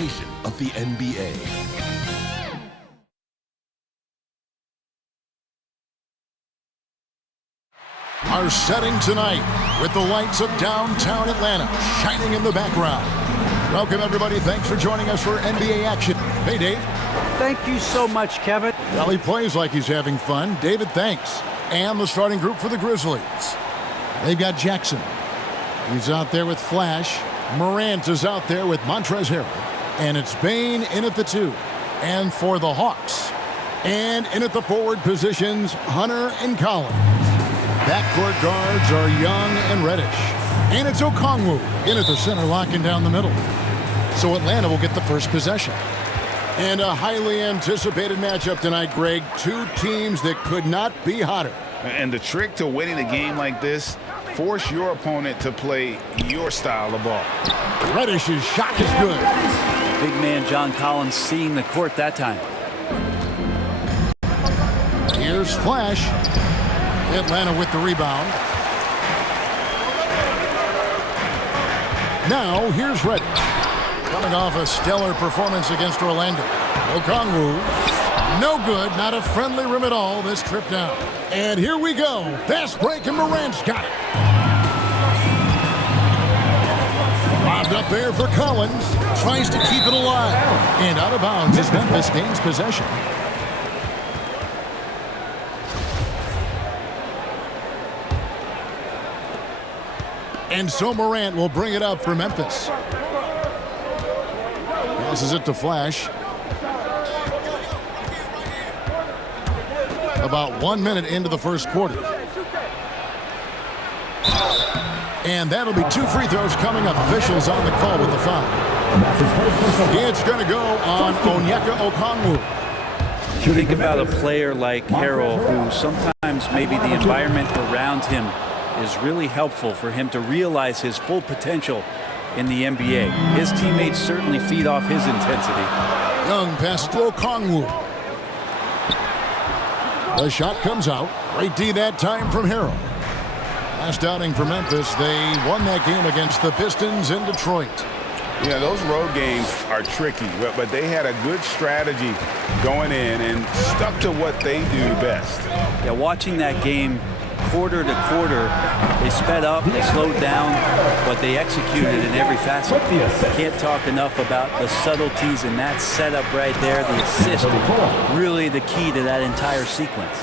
presentation of the NBA. Our setting tonight with the lights of downtown Atlanta shining in the background. Welcome, everybody. Thanks for joining us for NBA action. Hey, Dave. Thank you so much, Kevin. Well, he plays like he's having fun. David, thanks. And the starting group for the Grizzlies. They've got Jackson. He's out there with Flash. Morant is out there with Montrezl Harrell. And it's Bane in at the 2. And for the Hawks. And in at the forward positions, Hunter and Collins. Backcourt guards are Young and Reddish. And it's Okongwu in at the center, locking down the middle. So Atlanta will get the first possession. And a highly anticipated matchup tonight, Greg. Two teams that could not be hotter. And the trick to winning a game like this, force your opponent to play your style of ball. Reddish's shot is good. Big man John Collins seeing the court that time. Here's Flash. Atlanta with the rebound. Now, here's Reddish. Coming off a stellar performance against Orlando. Okongwu, no good, not a friendly rim at all this trip down. And here we go. Fast break, and Morant's got it. Lobbed up there for Collins. Tries to keep it alive. And out of bounds as Memphis gains possession. And so Morant will bring it up for Memphis. Passes it to Flash. About 1 minute into the first quarter. And that'll be 2 free throws coming up. Officials on the call with the foul. It's going to go on Onyeka Okongwu. You think about a player like Harrell, who sometimes maybe the environment around him is really helpful for him to realize his full potential in the NBA. His teammates certainly feed off his intensity. Young passes to Okongwu. The shot comes out. Great D that time from Harrell. Last outing for Memphis, they won that game against the Pistons in Detroit. Yeah, those road games are tricky, but they had a good strategy going in and stuck to what they do best. Yeah, watching that game quarter to quarter, they sped up, they slowed down, but they executed in every facet. Can't talk enough about the subtleties in that setup right there. The assist, really the key to that entire sequence.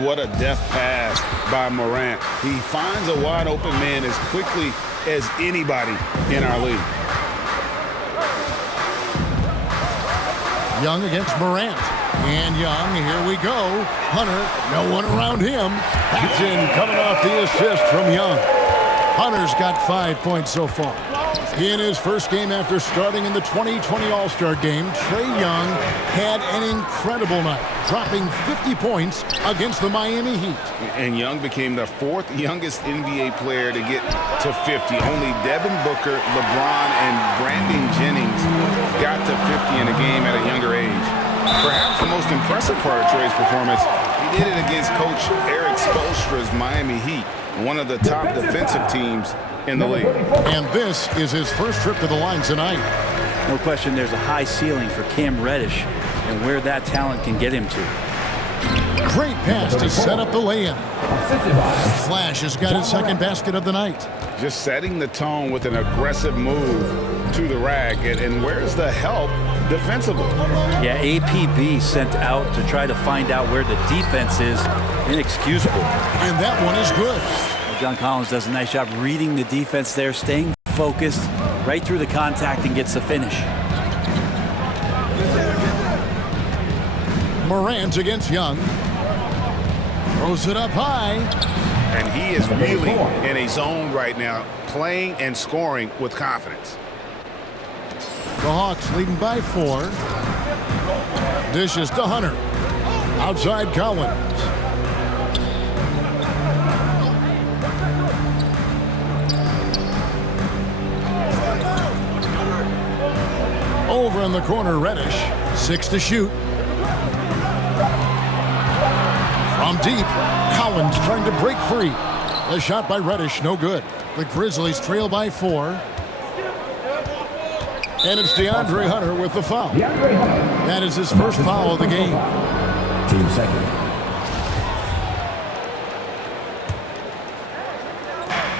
What a deft pass by Morant. He finds a wide open man as quickly as anybody in our league. Young against Morant. And Young, here we go. Hunter, no one around him. Paxson coming off the assist from Young. Hunter's got 5 points so far. In his first game after starting in the 2020 All-Star Game, Trae Young had an incredible night, dropping 50 points against the Miami Heat. And Young became the 4th youngest NBA player to get to 50. Only Devin Booker, LeBron, and Brandon Jennings got to 50 in a game at a younger age. Perhaps the most impressive part of Trae's performance, he did it against Coach Eric Spoelstra's Miami Heat, one of the top defensive teams in the league. And this is his first trip to the line tonight. No question there's a high ceiling for Cam Reddish and where that talent can get him to. Great pass to set up the lay-in. Flash has got his second basket of the night. Just setting the tone with an aggressive move to the rack. And where's the help defensively? Yeah, APB sent out to try to find out where the defense is. Inexcusable. And that one is good. John Collins does a nice job reading the defense there, staying focused right through the contact and gets the finish. Morant against Young. Throws it up high. And he is really in a zone right now, playing and scoring with confidence. The Hawks leading by 4. Dishes to Hunter. Outside Collins. Over in the corner, Reddish. 6 to shoot. From deep, Collins trying to break free. The shot by Reddish, no good. The Grizzlies trail by 4. And it's DeAndre Hunter with the foul. That is his first foul of the game. Team second.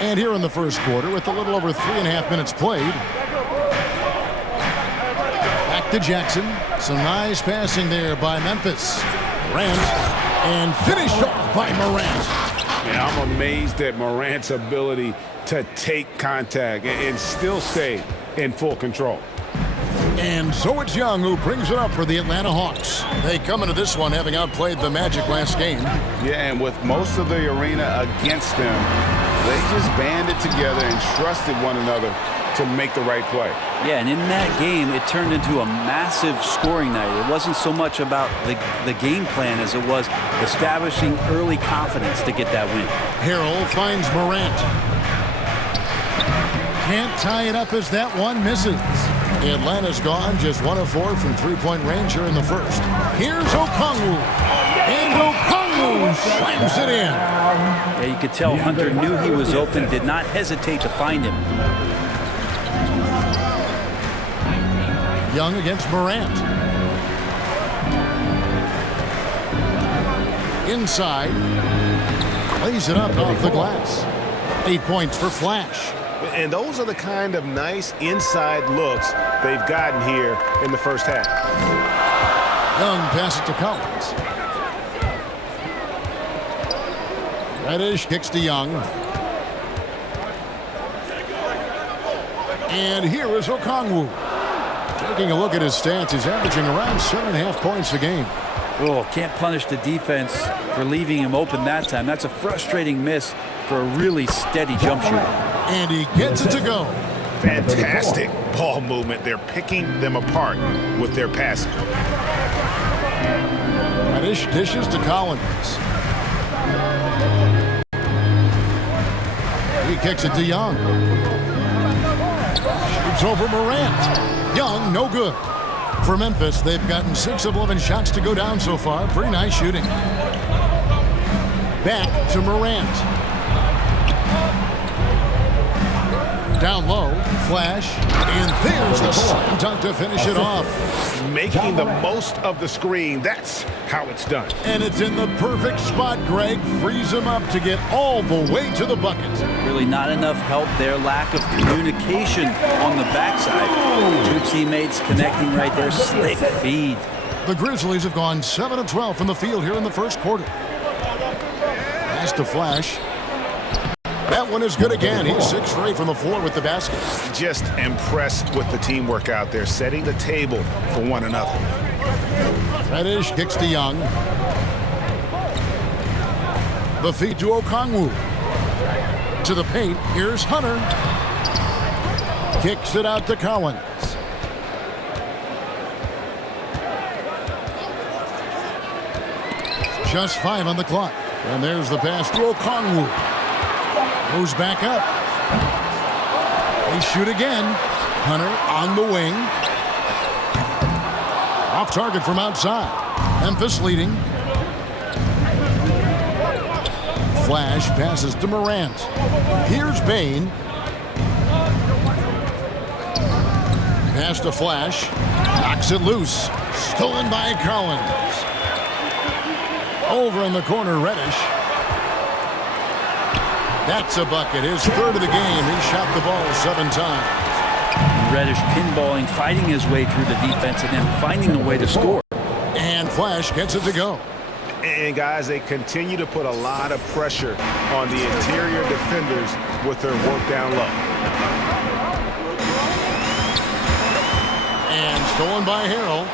And here in the first quarter, with a little over 3.5 minutes played, back to Jackson. Some nice passing there by Memphis. Morant, and finished off by Morant. Yeah, I'm amazed at Morant's ability to take contact and still stay in full control. And so it's Young who brings it up for the Atlanta Hawks. They come into this one having outplayed the Magic last game. Yeah, and with most of the arena against them, they just banded together and trusted one another to make the right play. Yeah, and in that game, it turned into a massive scoring night. It wasn't so much about the game plan as it was establishing early confidence to get that win. Harrell finds Morant. Can't tie it up as that one misses. Atlanta's gone just 1 of 4 from three-point range here in the first. Here's Okongwu. And Okongwu slams it in. Yeah, you could tell Hunter knew he was open, did not hesitate to find him. Young against Morant. Inside. Lays it up off the glass. 8 points for Flash. And those are the kind of nice inside looks they've gotten here in the first half. Young passes to Collins. Reddish kicks to Young. And here is Okongwu. Taking a look at his stats, he's averaging around 7.5 points a game. Oh, can't punish the defense for leaving him open that time. That's a frustrating miss for a really steady jump shooter. And he gets it to go. Fantastic ball movement. They're picking them apart with their passing. Reddish dishes to Collins. He kicks it to Young. Shoots over Morant. Young, no good. For Memphis, they've gotten 6 of 11 shots to go down so far. Pretty nice shooting. Back to Morant. Down low, Flash, and there's the slam dunk to finish it off. Making the most of the screen. That's how it's done. And it's in the perfect spot, Greg. Frees him up to get all the way to the bucket. Really not enough help there. Lack of communication on the backside. 2 teammates connecting right there. Slick feed. The Grizzlies have gone 7 of 12 from the field here in the first quarter. Pass to Flash. That one is good again. He's 6 for 8 from the floor with the basket. Just impressed with the teamwork out there, setting the table for one another. Reddish kicks to Young. The feed to Okongwu. To the paint. Here's Hunter. Kicks it out to Collins. Just 5 on the clock. And there's the pass to Okongwu. Goes back up. They shoot again. Hunter on the wing. Off target from outside. Memphis leading. Flash passes to Morant. Here's Bain. Pass to Flash. Knocks it loose. Stolen by Collins. Over in the corner, Reddish. That's a bucket. His 3rd of the game. He shot the ball 7 times. Reddish pinballing, fighting his way through the defense, and then finding a way to score. And Flash gets it to go. And guys, they continue to put a lot of pressure on the interior defenders with their work down low. And stolen by Harrell.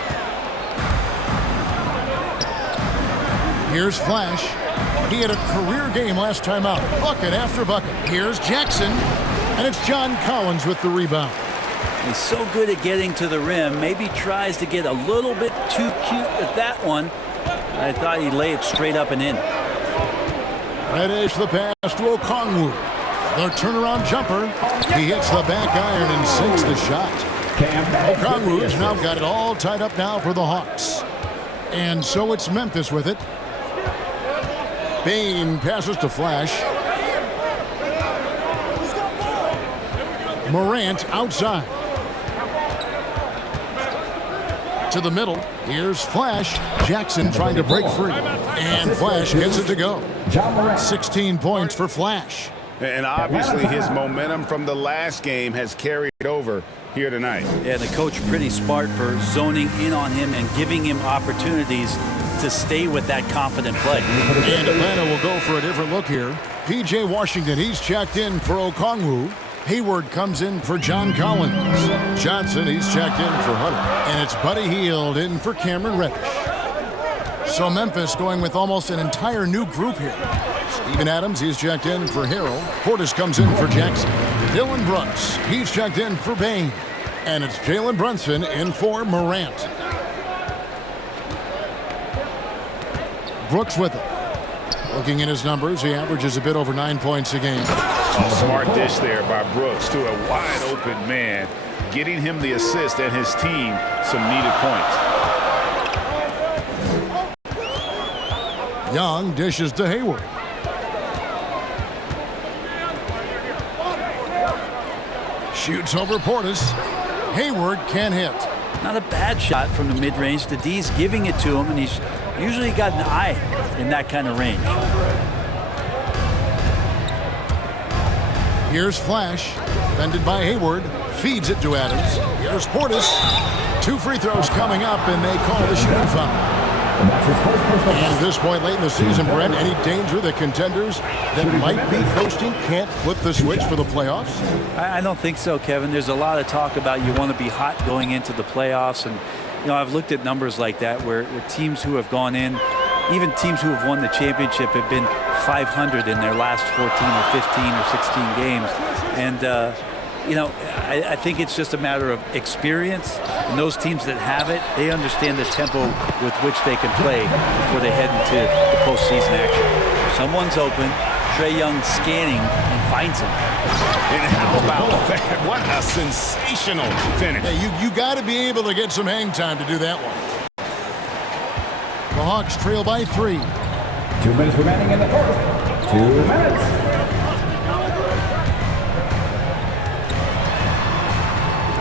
Here's Flash. He had a career game last time out. Bucket after bucket. Here's Jackson. And it's John Collins with the rebound. He's so good at getting to the rim. Maybe tries to get a little bit too cute at that one. I thought he'd lay it straight up and in. Reddish the pass to Okongwu. The turnaround jumper. He hits the back iron and sinks the shot. Okongwu's now got it all tied up now for the Hawks. And so it's Memphis with it. Bain passes to Flash. Morant outside. To the middle. Here's Flash. Jackson trying to break free. And Flash gets it to go. 16 points for Flash. And obviously his momentum from the last game has carried over here tonight. Yeah, the coach pretty smart for zoning in on him and giving him opportunities to stay with that confident play. And Atlanta will go for a different look here. P.J. Washington, he's checked in for Okongwu. Hayward comes in for John Collins. Johnson, he's checked in for Hunter. And it's Buddy Hield in for Cameron Reddish. So Memphis going with almost an entire new group here. Steven Adams, he's checked in for Harrell. Portis comes in for Jackson. Dylan Brooks, he's checked in for Bain. And it's Jalen Brunson in for Morant. Brooks with him. Looking at his numbers, he averages a bit over 9 points a game. Smart dish there by Brooks to a wide open man, getting him the assist and his team some needed points. Young dishes to Hayward. Shoots over Portis. Hayward can't hit. Not a bad shot from the mid-range. The D's giving it to him, and he's usually got an eye in that kind of range. Here's Flash, defended by Hayward, feeds it to Adams. Here's Portis. 2 free throws coming up, and they call the shooting foul. And at this point late in the season, Brent, any danger that contenders that might be coasting can't flip the switch for the playoffs? I don't think so, Kevin. There's a lot of talk about you want to be hot going into the playoffs, and I've looked at numbers like that where teams who have gone in, even teams who have won the championship, have been 500 in their last 14 or 15 or 16 games. And, I think it's just a matter of experience. And those teams that have it, they understand the tempo with which they can play before they head into the postseason action. Someone's open. Trae Young scanning and finds him. And how about that? What a sensational finish. Yeah, you got to be able to get some hang time to do that one. The Hawks trail by 3. 2 minutes remaining in the first. 2 minutes.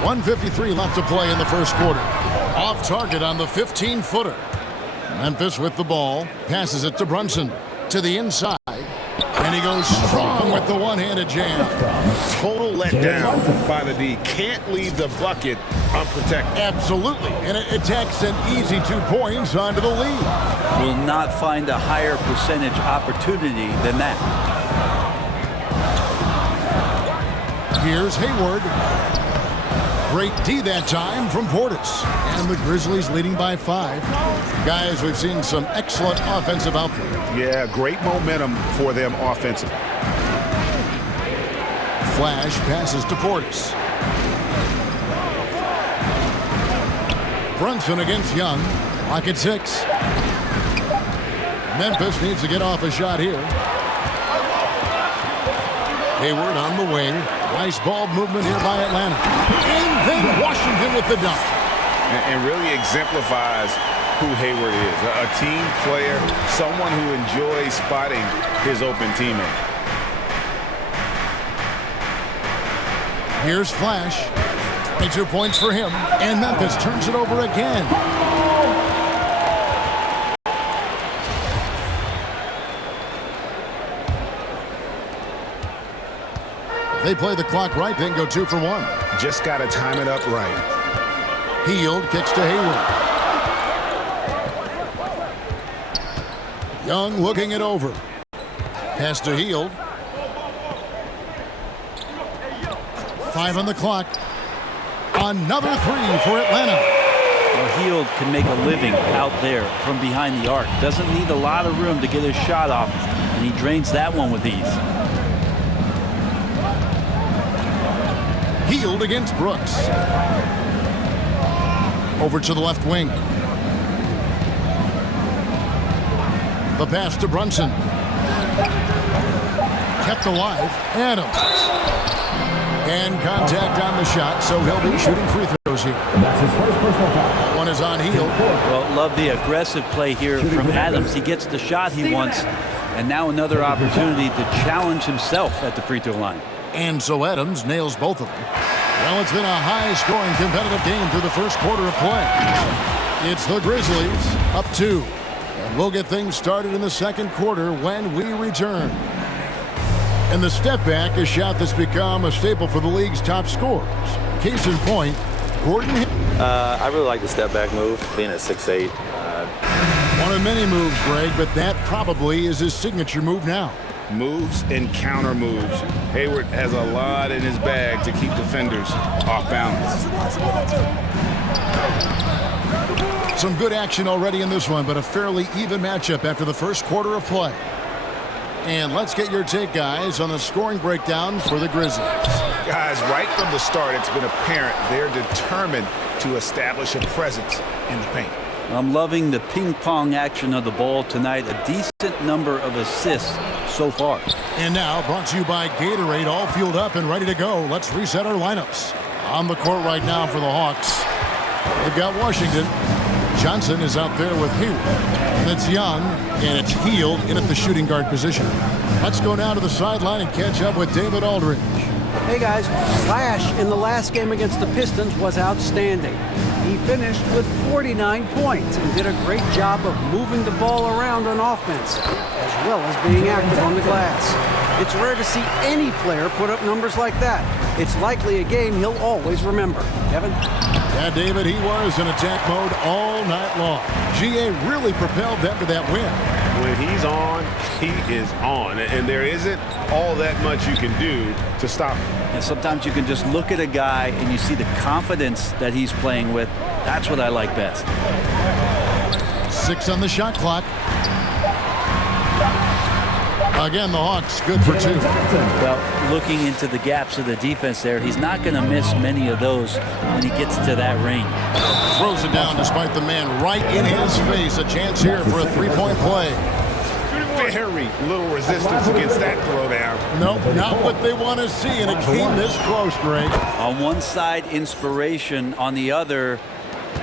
1:53 left to play in the first quarter. Off target on the 15-footer. Memphis with the ball. Passes it to Brunson. To the inside. And he goes strong with the one-handed jam. Total letdown by the D. Can't leave the bucket unprotected. Absolutely. And it takes an easy 2 points onto the lead. Will not find a higher percentage opportunity than that. Here's Hayward. Great D that time from Portis. And the Grizzlies leading by 5. Guys, we've seen some excellent offensive output. Yeah, great momentum for them offensively. Flash passes to Portis. Brunson against Young. Clock at 6. Memphis needs to get off a shot here. Hayward on the wing. Nice ball movement here by Atlanta. And then Washington with the dunk. And really exemplifies who Hayward is. A team player, someone who enjoys spotting his open teammate. Here's Flash. 22 points for him. And Memphis turns it over again. They play the clock right, then go 2 for 1. Just got to time it up right. Hield kicks to Hayward. Young looking it over. Pass to Hield. 5 on the clock. Another 3 for Atlanta. Well, Hield can make a living out there from behind the arc. Doesn't need a lot of room to get his shot off, and he drains that one with ease. Hield against Brooks. Over to the left wing. The pass to Brunson. Kept alive. Adams. And contact on the shot, so he'll be shooting free throws here. That's his first personal foul. One is on Hield. Well, love the aggressive play here from Adams. He gets the shot he wants, and now another opportunity to challenge himself at the free throw line. And so Adams nails both of them. Well, it's been a high-scoring competitive game through the first quarter of play. It's the Grizzlies up 2. And we'll get things started in the second quarter when we return. And the step back, a shot that's become a staple for the league's top scorers. Case in point, Gordon. I really like the step back move, being at 6'8". One of many moves, Greg, but that probably is his signature move now. Moves and counter moves. Hayward has a lot in his bag to keep defenders off balance. Some good action already in this one, but a fairly even matchup after the first quarter of play. And let's get your take, guys, on the scoring breakdown for the Grizzlies. Guys, right from the start, it's been apparent they're determined to establish a presence in the paint. I'm loving the ping-pong action of the ball tonight. A decent number of assists so far. And now, brought to you by Gatorade, all fueled up and ready to go. Let's reset our lineups. On the court right now for the Hawks, they've got Washington. Johnson is out there with Hayward. And it's Young, and it's Heald in at the shooting guard position. Let's go down to the sideline and catch up with David Aldridge. Hey guys, Flash in the last game against the Pistons was outstanding. He finished with 49 points and did a great job of moving the ball around on offense, as well as being active on the glass. It's rare to see any player put up numbers like that. It's likely a game he'll always remember. Kevin? Yeah, David, he was in attack mode all night long. GA really propelled them to that win. When he's on, he is on. And there isn't all that much you can do to stop him. And sometimes you can just look at a guy and you see the confidence that he's playing with. That's what I like best. 6 on the shot clock. Again, the Hawks good for 2. Well, looking into the gaps of the defense there, he's not going to miss many of those when he gets to that range. Throws it down despite the man right in his face. A chance here for a three-point play. Very little resistance against that throwdown. Nope, not what they want to see, and it came this close, Greg. On one side, inspiration. On the other,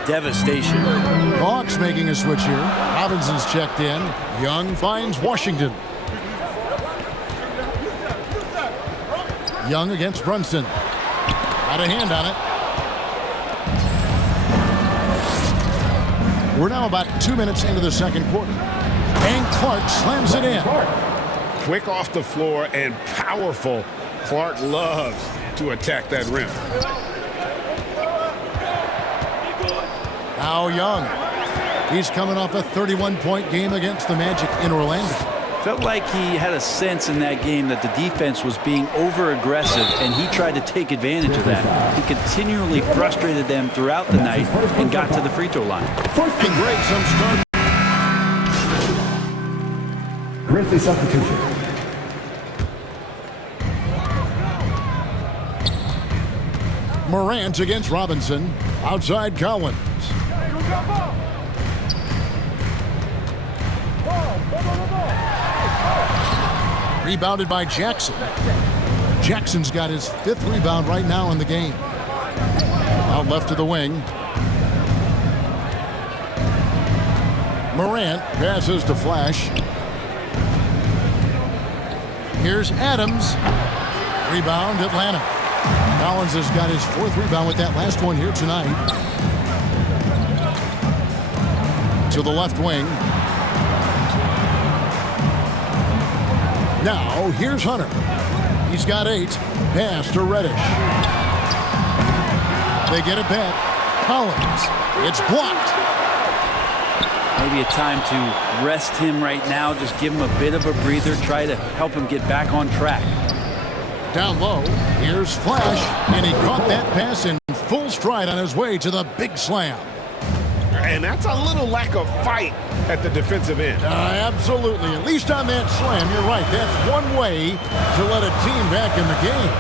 devastation. The Hawks making a switch here. Robinson's checked in. Young finds Washington. Young against Brunson. Got a hand on it. We're now about 2 minutes into the second quarter. And Clark slams it in. Quick off the floor and powerful. Clark loves to attack that rim. Now Young. He's coming off a 31-point game against the Magic in Orlando. Felt like he had a sense in that game that the defense was being over-aggressive, and he tried to take advantage of that. He continually frustrated them throughout the night and got to the free throw line. And great, some start. Grizzly substitution. Morant against Robinson. Outside Collins. Rebounded by Jackson. Jackson's got his 5th rebound right now in the game. Out left to the wing. Morant passes to Flash. Here's Adams. Rebound, Atlanta. Collins has got his 4th rebound with that last one here tonight. To the left wing. Now, here's Hunter. He's got 8. Pass to Reddish. They get it back. Collins. It's blocked. Maybe a time to rest him right now. Just give him a bit of a breather. Try to help him get back on track. Down low. Here's Flash. And he caught that pass in full stride on his way to the big slam. And that's a little lack of fight at the defensive end. Absolutely. At least on that slam, you're right. That's one way to let a team back in the game.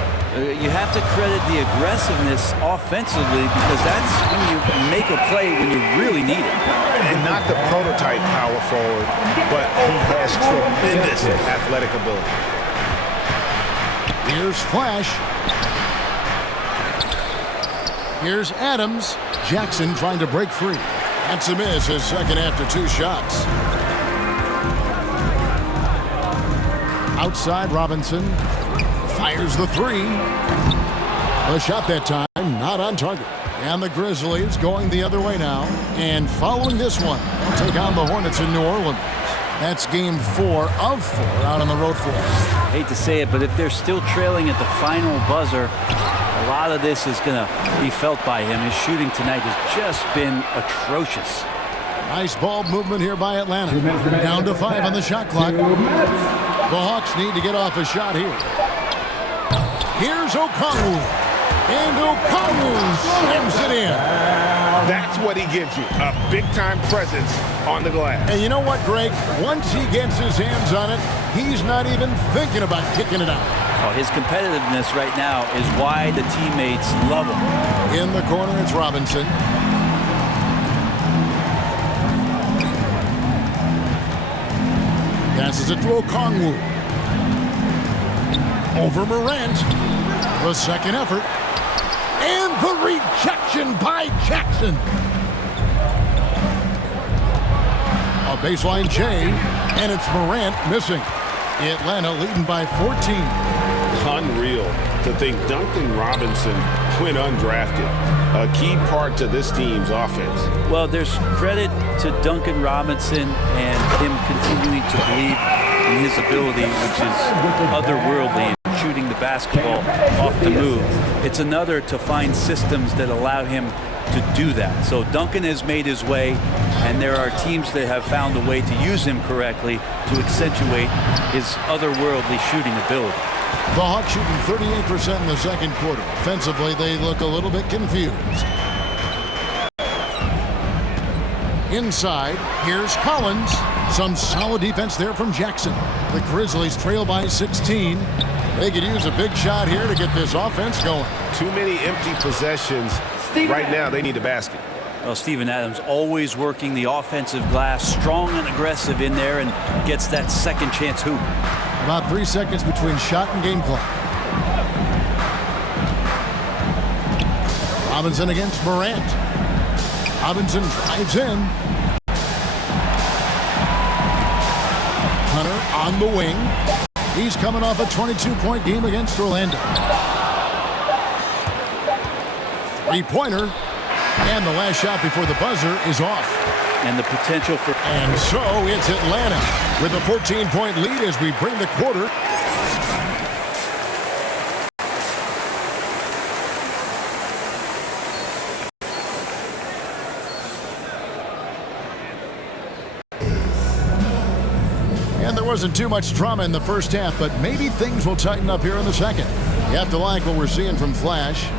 You have to credit the aggressiveness offensively, because that's when you make a play when you really need it. And not the prototype power forward, but he has tremendous athletic ability. Here's Flash. Here's Adams. Jackson trying to break free. That's a miss, his second after 2 shots. Outside Robinson. Fires the 3. A shot that time, not on target. And the Grizzlies going the other way now. And following this one, they'll take on the Hornets in New Orleans. That's game 4 of 4 out on the road for them. I hate to say it, but if they're still trailing at the final buzzer, a lot of this is going to be felt by him. His shooting tonight has just been atrocious. Nice ball movement here by Atlanta. Down to 5 on the shot clock. The Hawks need to get off a shot here. Here's Okongwu. And Okongwu slams it in. That's what he gives you, a big-time presence on the glass. And you know what, Greg? Once he gets his hands on it, he's not even thinking about kicking it out. Oh, his competitiveness right now is why the teammates love him. In the corner, it's Robinson. Passes it to Okongwu. Over Morant. The second effort. And the rejection by Jackson. A baseline J, and it's Morant missing. Atlanta leading by 14. Unreal to think Duncan Robinson went undrafted. A key part to this team's offense. Well, there's credit to Duncan Robinson and him continuing to believe in his ability, which is otherworldly, shooting the basketball off the move. It's another to find systems that allow him to do that. So Duncan has made his way, and there are teams that have found a way to use him correctly to accentuate his otherworldly shooting ability. The Hawks shooting 38% in the second quarter. Offensively, they look a little bit confused. Inside, here's Collins. Some solid defense there from Jackson. The Grizzlies trail by 16. They could use a big shot here to get this offense going. Too many empty possessions. Right now, they need a basket. Well, Steven Adams always working the offensive glass, strong and aggressive in there, and gets that second chance hoop. About 3 seconds between shot and game clock. Robinson against Morant. Robinson drives in. Hunter on the wing. He's coming off a 22-point game against Orlando. Three-pointer. And the last shot before the buzzer is off. And the potential for... And so it's Atlanta with a 14-point lead as we bring the quarter. And there wasn't too much drama in the first half, but maybe things will tighten up here in the second. You have to like what we're seeing from Flash.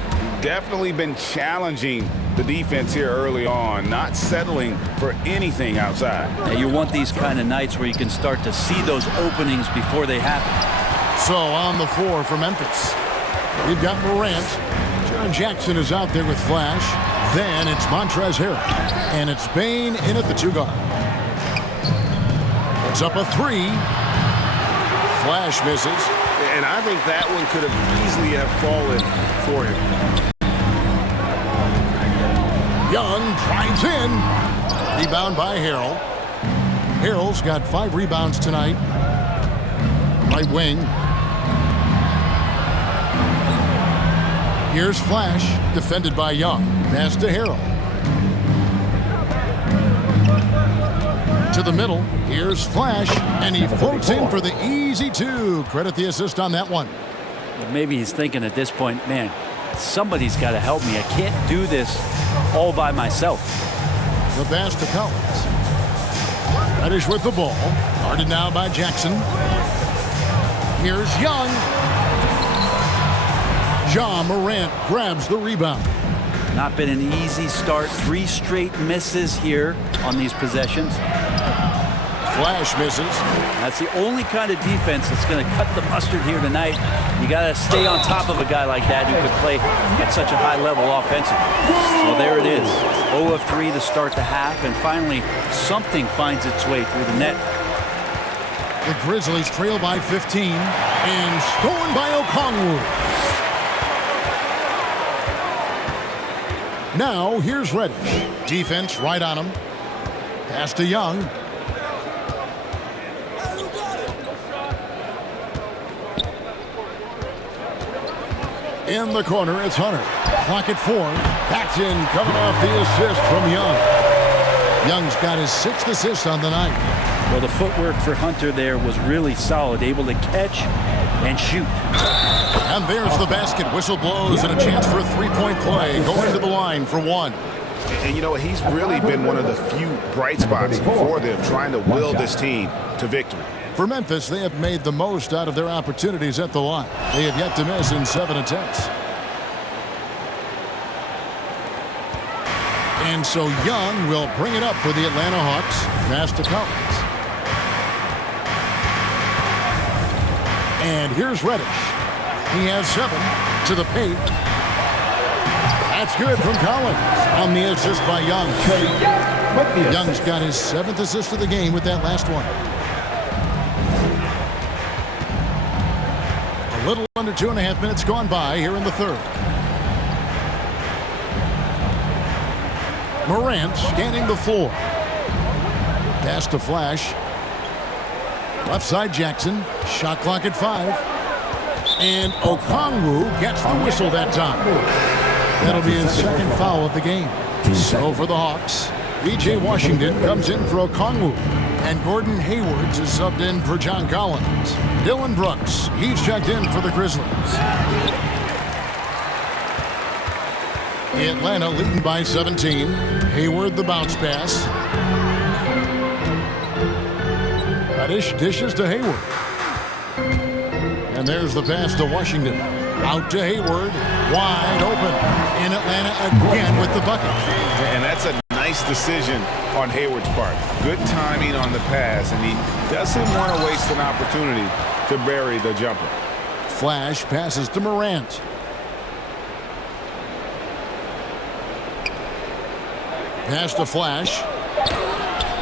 Definitely been challenging the defense here early on, not settling for anything outside. Yeah, you want these kind of nights where you can start to see those openings before they happen. So on the floor for Memphis, we've got Morant. Jaren Jackson is out there with Flash. Then it's Montrezl Harrell. And it's Bane in at the 2-guard. It's up a 3. Flash misses. And I think that one could have easily have fallen for him. Young drives in. Rebound by Harrell. Harrell's got 5 rebounds tonight. Right wing. Here's Flash, defended by Young. Pass to Harrell. To the middle. Here's Flash, and he floats in for the easy 2. Credit the assist on that one. Well, maybe he's thinking at this point, man, somebody's got to help me. I can't do this all by myself. The pass to Collins. Reddish with the ball. Guarded now by Jackson. Here's Young. Ja Morant grabs the rebound. Not been an easy start. 3 straight misses here on these possessions. Flash misses. That's the only kind of defense that's going to cut the mustard here tonight. You got to stay on top of a guy like that who could play at such a high level offensively. Well, there it is. 0 of 3 to start the half, and finally something finds its way through the net. The Grizzlies trail by 15 and stolen by Okongwu. Now here's Reddish. Defense right on him. Pass to Young. In the corner, it's Hunter. clock at 4. That's in, coming off the assist from Young. Young's got his 6th assist on the night. Well, the footwork for Hunter there was really solid, able to catch and shoot. And there's the basket. Whistle blows and a chance for a three-point play. Going to the line for 1. And you know, he's really been one of the few bright spots for them, trying to will this team to victory. For Memphis, they have made the most out of their opportunities at the line. They have yet to miss in 7 attempts. And so Young will bring it up for the Atlanta Hawks. Pass to Collins. And here's Reddish. He has 7 to the paint. That's good from Collins on the assist by Young. Young's got his 7th assist of the game with that last one. A little under 2.5 minutes gone by here in the 3rd. Morant scanning the floor. Pass to Flash. Left side Jackson. Shot clock at 5. And Okongwu gets the whistle that time. That'll be his 2nd foul of the game. So for the Hawks, B.J. Washington comes in for Okongwu. And Gordon Haywards is subbed in for John Collins. Dylan Brooks, he's checked in for the Grizzlies. Atlanta leading by 17. Hayward the bounce pass. Reddish dishes to Hayward. And there's the pass to Washington. Out to Hayward. Wide open. In Atlanta again with the bucket. And that's a nice decision on Hayward's part. Good timing on the pass, and he doesn't want to waste an opportunity to bury the jumper. Flash passes to Morant. Pass to Flash.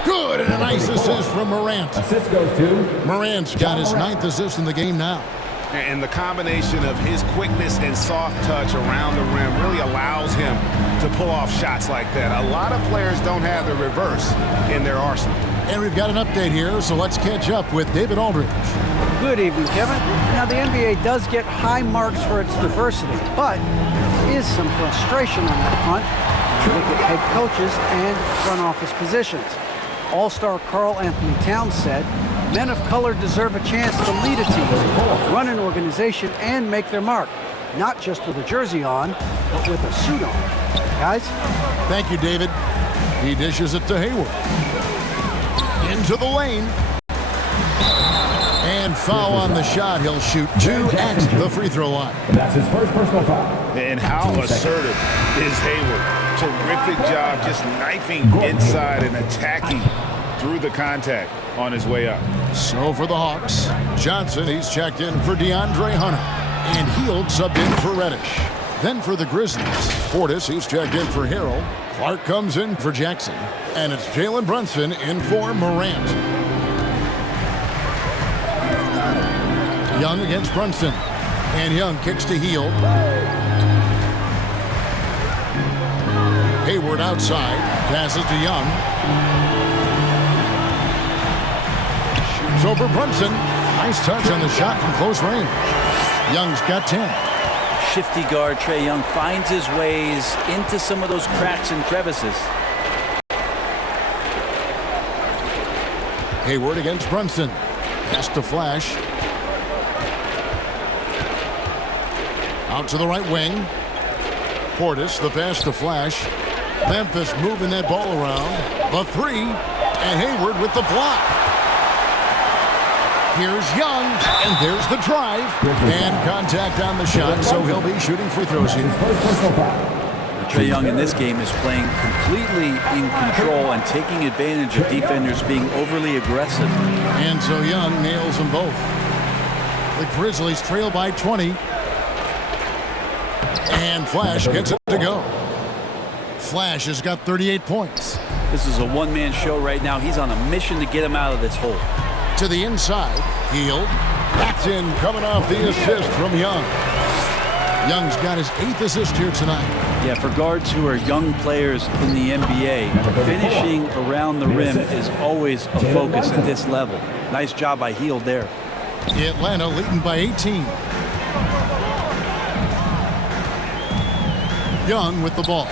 Good, and a nice assist from Morant. Assist goes to Morant's got his 9th assist in the game now. And the combination of his quickness and soft touch around the rim really allows him to pull off shots like that. A lot of players don't have the reverse in their arsenal. And we've got an update here, so let's catch up with David Aldridge. Good evening, Kevin. Now, the NBA does get high marks for its diversity, but there is some frustration on that front. Look at head coaches and front office positions. All-star Karl Anthony Towns said, men of color deserve a chance to lead a team, run an organization, and make their mark. Not just with a jersey on, but with a suit on. Guys? Thank you, David. He dishes it to Hayward. Into the lane. And foul on the shot. He'll shoot 2 at the free throw line. That's his first personal foul. And how assertive is Hayward? Terrific job just knifing inside and attacking through the contact on his way up. So for the Hawks, Johnson, he's checked in for DeAndre Hunter. And Hield subbed in for Reddish. Then for the Grizzlies, Portis, he's checked in for Harrell. Clark comes in for Jackson. And it's Jalen Brunson in for Morant. Young against Brunson. And Young kicks to Hield. Hayward outside. Passes to Young. Shoots over Brunson. Nice touch on the shot from close range. Young's got 10. Shifty guard Trae Young finds his ways into some of those cracks and crevices. Hayward against Brunson. Pass to Flash. Out to the right wing. Portis, the pass to Flash. Memphis moving that ball around. The 3. And Hayward with the block. Here's Young. And there's the drive. And contact on the shot, so he'll be shooting free throws here. Trae Young in this game is playing completely in control and taking advantage of defenders being overly aggressive. And so Young nails them both. The Grizzlies trail by 20. And Flash gets it to go. Flash has got 38 points. This is a one-man show right now. He's on a mission to get him out of this hole. To the inside, Hield. That's in, coming off the assist from Young. Young's got his 8th assist here tonight. Yeah, for guards who are young players in the NBA, finishing around the rim is always a focus at this level. Nice job by Hield there. Atlanta leading by 18. Young with the ball.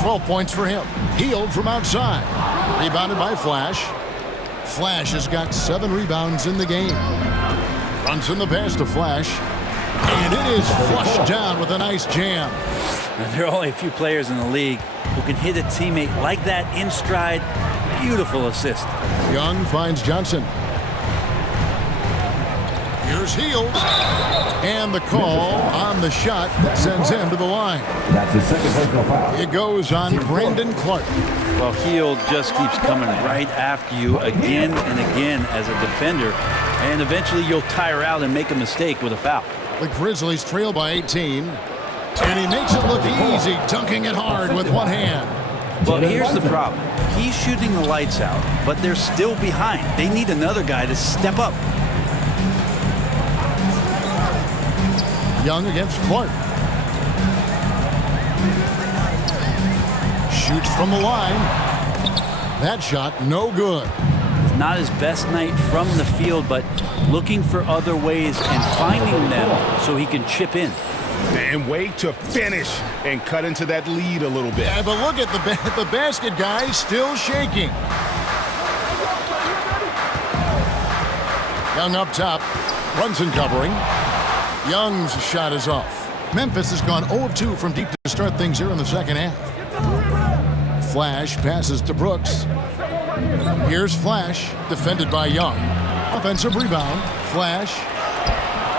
12 points for him. Healed from outside. Rebounded by Flash. Flash has got 7 rebounds in the game. Runs in the pass to Flash. And it is flushed down with a nice jam. Now, there are only a few players in the league who can hit a teammate like that in stride. Beautiful assist. Young finds Johnson. Here's Heald. And the call on the shot that sends him to the line. That's his second personal foul. It goes on Brandon Clark. Well, Heald just keeps coming right after you again and again as a defender. And eventually you'll tire out and make a mistake with a foul. The Grizzlies trail by 18. And he makes it look easy, dunking it hard with one hand. Well, here's the problem. He's shooting the lights out, but they're still behind. They need another guy to step up. Young against Clark. Shoots from the line. That shot, no good. Not his best night from the field, but looking for other ways and finding them so he can chip in. And wait to finish and cut into that lead a little bit. Yeah, but look at the basket guy still shaking. Young up top. Brunson covering. Young's shot is off. Memphis has gone 0 of 2 from deep to start things here in the second half. Flash passes to Brooks. Here's Flash, defended by Young. Offensive rebound. Flash.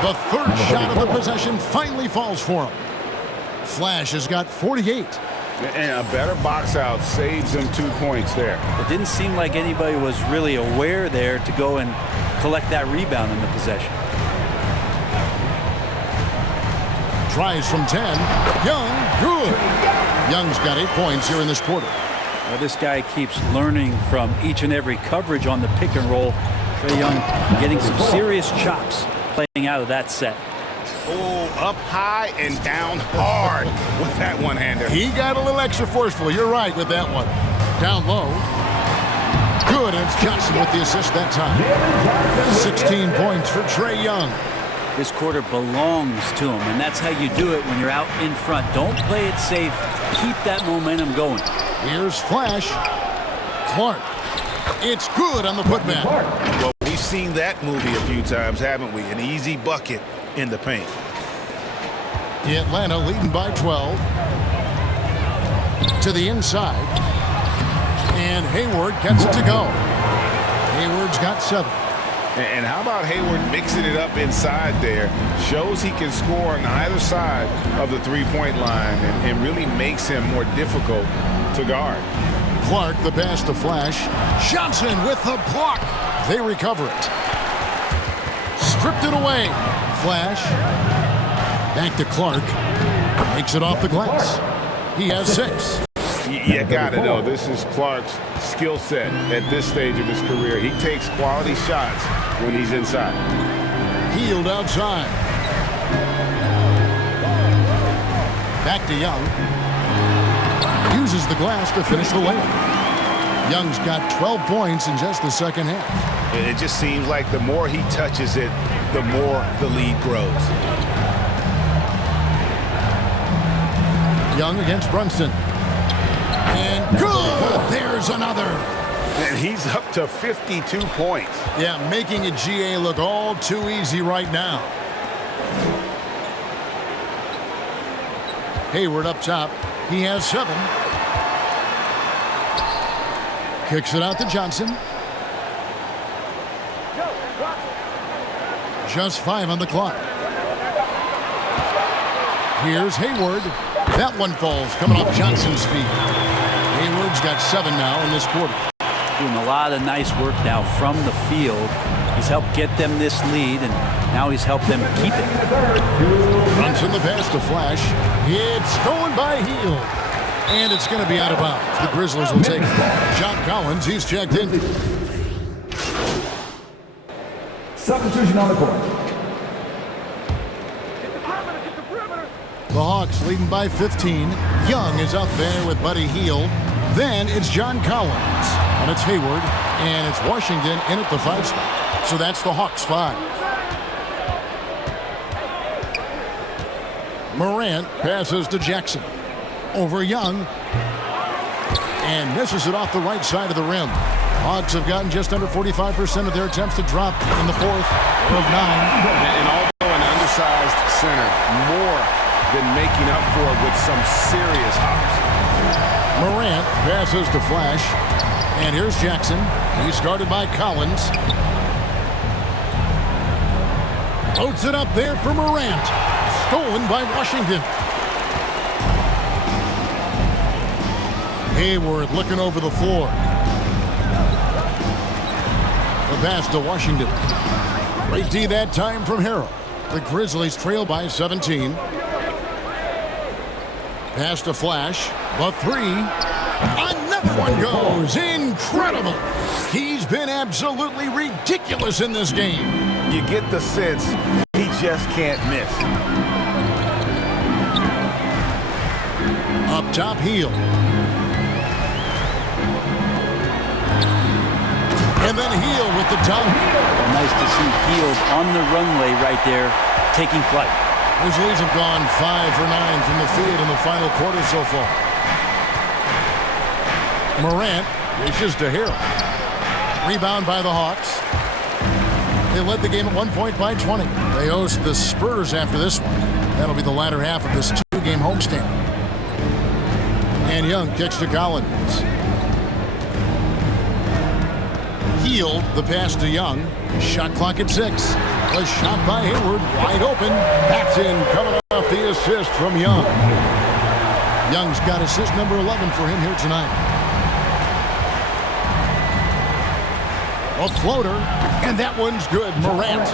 The third shot of the possession finally falls for him. Flash has got 48. And a better box out saves him 2 points there. It didn't seem like anybody was really aware there to go and collect that rebound in the possession. Tries from 10. Young, good. Young's got 8 points here in this quarter. Well, this guy keeps learning from each and every coverage on the pick and roll. Trae Young getting some serious chops playing out of that set. Oh, up high and down hard with that one-hander. He got a little extra forceful. You're right with that one. Down low. Good, and it's Johnson with the assist that time. 16 points for Trae Young. This quarter belongs to him, and that's how you do it when you're out in front. Don't play it safe. Keep that momentum going. Here's Flash. Clark. It's good on the putback. Well, we've seen that movie a few times, haven't we? An easy bucket in the paint. Atlanta leading by 12. To the inside. And Hayward gets it to go. Hayward's got 7. And how about Hayward mixing it up inside there? Shows he can score on either side of the three-point line and really makes him more difficult to guard. Clark, the pass to Flash. Johnson with the block. They recover it. Stripped it away. Flash. Back to Clark. Makes it off the glass. He has 6. You got to know this is Clark's skill set at this stage of his career. He takes quality shots when he's inside. Heald outside. Back to Young. Uses the glass to finish the layup. Young's got 12 points in just the second half. It just seems like the more he touches it, the more the lead grows. Young against Brunson. And good! There's another. And he's up to 52 points. Yeah, making a GA look all too easy right now. Hayward up top. He has 7. Kicks it out to Johnson. Just 5 on the clock. Here's Hayward. That one falls, coming off Johnson's feet. Hayward's got 7 now in this quarter. Doing a lot of nice work now from the field. He's helped get them this lead, and now he's helped them keep it. Runs in the pass to Flash. It's stolen by Heald. And it's going to be out of bounds. The Grizzlies will take it. John Collins, he's checked in. Substitution on the court. The Hawks leading by 15. Young is up there with Buddy Hield. Then it's John Collins. And it's Hayward. And it's Washington in at the 5 spot. So that's the Hawks 5. Morant passes to Jackson. over Young. And misses it off the right side of the rim. Hawks have gotten just under 45% of their attempts to drop in the fourth of 9. And although an undersized center, more than making up for it with some serious hops. Morant passes to Flash. And here's Jackson. He's guarded by Collins. Loads it up there for Morant. Stolen by Washington. Hayward looking over the floor. The pass to Washington. Great D that time from Harrell. The Grizzlies trail by 17. Pass to Flash. The three. Another one goes. Incredible. He's been absolutely ridiculous in this game. You get the sense he just can't miss. Up top, Hield. And then Hield with the dunk. Nice to see Hield on the runway right there, taking flight. Grizzlies have gone 5 for 9 from the field in the final quarter so far. Morant reaches to Harrell. Rebound by the Hawks. They led the game at 1 point by 20. They host the Spurs after this one. That'll be the latter half of this 2-game homestand. And Young kicks to Collins. Hield, the pass to Young. Shot clock at 6. A shot by Hayward, wide open. That's in, coming off the assist from Young. Young's got assist number 11 for him here tonight. A floater, and that one's good. Morant.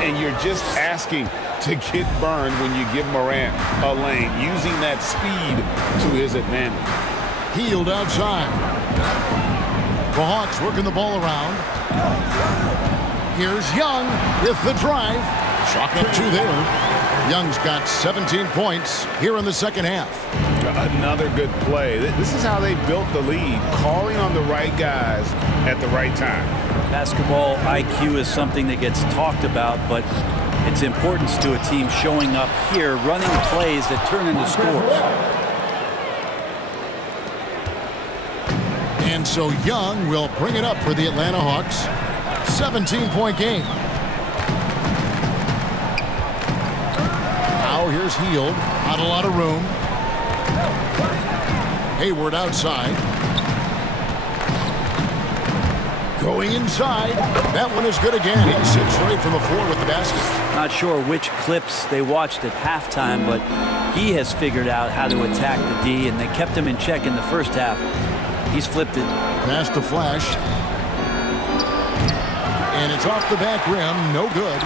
And you're just asking to get burned when you give Morant a lane, using that speed to his advantage. Hield outside. The Hawks working the ball around. Here's Young with the drive. Chalk up 2 there. Young's got 17 points here in the second half. Another good play. This is how they built the lead, calling on the right guys at the right time. Basketball IQ is something that gets talked about, but its importance to a team showing up here, running plays that turn into scores. And so Young will bring it up for the Atlanta Hawks. 17-point game. Now here's Hield. Not a lot of room. Hayward outside. Going inside. That one is good again. He sits right from the floor with the basket. Not sure which clips they watched at halftime, but he has figured out how to attack the D, and they kept him in check in the first half. He's flipped it. Pass to Flash. And it's off the back rim. No good.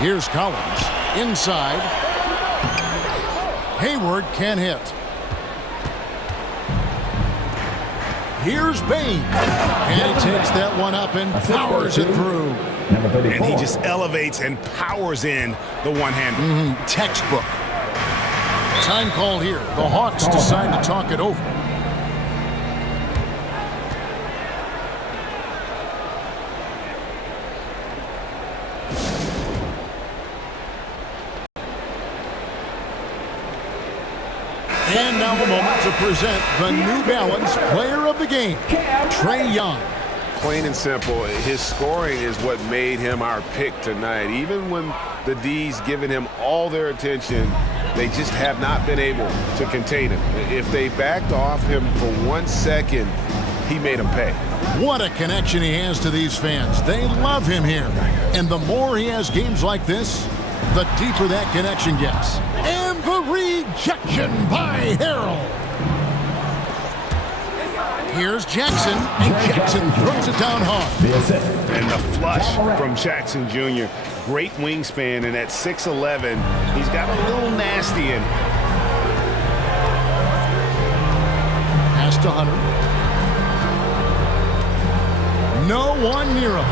Here's Collins. Inside. Hayward can't hit. Here's Bain. And he takes that one up and powers it through. And he just elevates and powers in the one-hander. Textbook. Time called here. The Hawks decide to talk it over. And now a moment to present the New Balance Player of the Game, Trae Young. Plain and simple, his scoring is what made him our pick tonight. Even when the D's giving him all their attention, they just have not been able to contain him. If they backed off him for 1 second, he made them pay. What a connection he has to these fans. They love him here. And the more he has games like this, the deeper that connection gets. And the rejection by Harrell. Here's Jackson, and Jackson throws it down hard. And the flush from Jackson Jr. Great wingspan, and at 6'11", he's got a little nasty in him. Pass to Hunter. No one near him.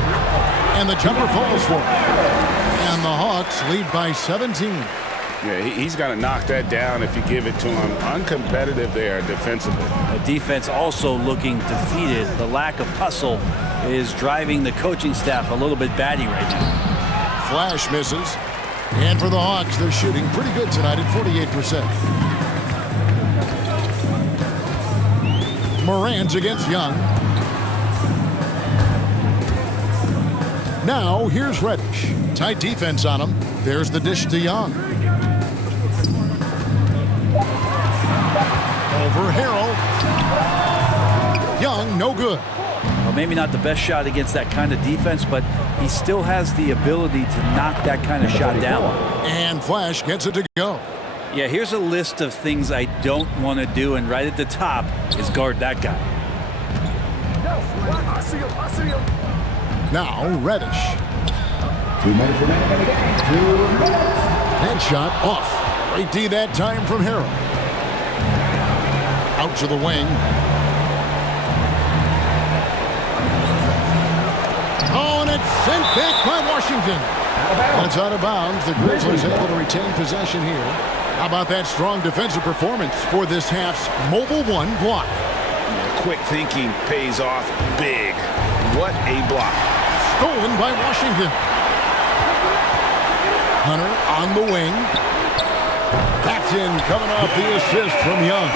And the jumper falls for him. And the Hawks lead by 17. Yeah, he's got to knock that down if you give it to him. Uncompetitive there defensively. The defense also looking defeated. The lack of hustle is driving the coaching staff a little bit batty right now. Flash misses. And for the Hawks, they're shooting pretty good tonight at 48%. Morant against Young. Now, here's Reddish. Tight defense on him. There's the dish to Young. Over Harrell. Young, no good. Well, maybe not the best shot against that kind of defense, but he still has the ability to knock that kind of shot down. And Flash gets it to go. Yeah, here's a list of things I don't want to do, and right at the top is guard that guy. I see him. Now, Reddish. 2 minutes remaining in the game. 2 minutes. Headshot off. Great D that time from Harrell. Out to the wing. Oh, and it's sent back by Washington. That's out of bounds. The Grizzlies able to retain possession here. How about that strong defensive performance for this half's Mobile One block? Quick thinking pays off big. What a block. Stolen by Washington. Hunter on the wing. Paxton coming off the assist from Young.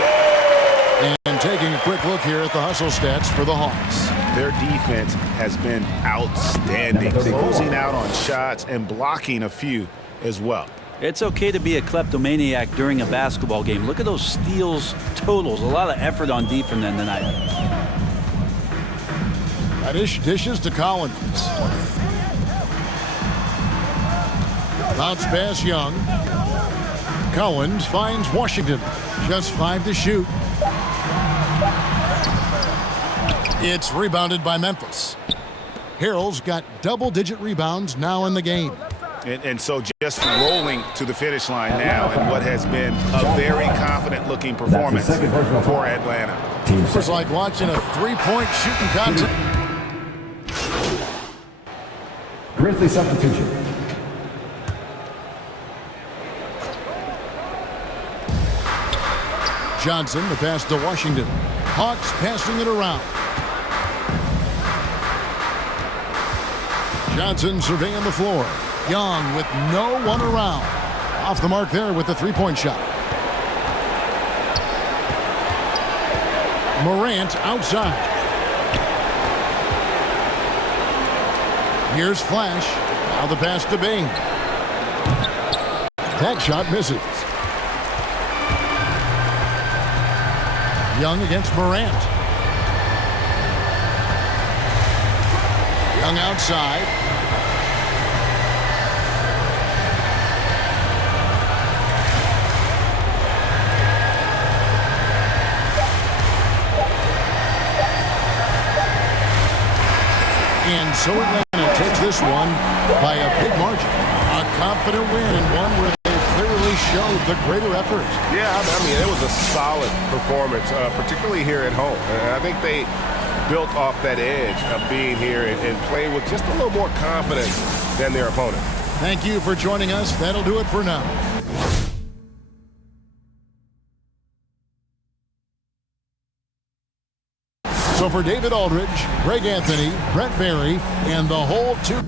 And taking a quick look here at the hustle stats for the Hawks. Their defense has been outstanding, closing out on shots and blocking a few as well. It's okay to be a kleptomaniac during a basketball game. Look at those steals totals. A lot of effort on D from them tonight. Reddish dishes to Collins. Bounce pass Young. Collins finds Washington. Just 5 to shoot. It's rebounded by Memphis. Harrell's got double-digit rebounds now in the game. And so just rolling to the finish line now in what has been a very confident-looking performance for Atlanta. It's like watching a three-point shooting contest. Grizzly substitution. Johnson, the pass to Washington. Hawks passing it around. Johnson surveying the floor. Young with no one around. Off the mark there with the three-point shot. Morant outside. Here's Flash. Now the pass to Bain. That shot misses. Young against Morant. Young outside. And so Atlanta takes this one by a big margin. A confident win and one where they clearly showed the greater effort. Yeah, I mean, it was a solid performance, particularly here at home. And I think they built off that edge of being here and playing with just a little more confidence than their opponent. Thank you for joining us. That'll do it for now. So for David Aldridge, Greg Anthony, Brett Barry, and the whole two...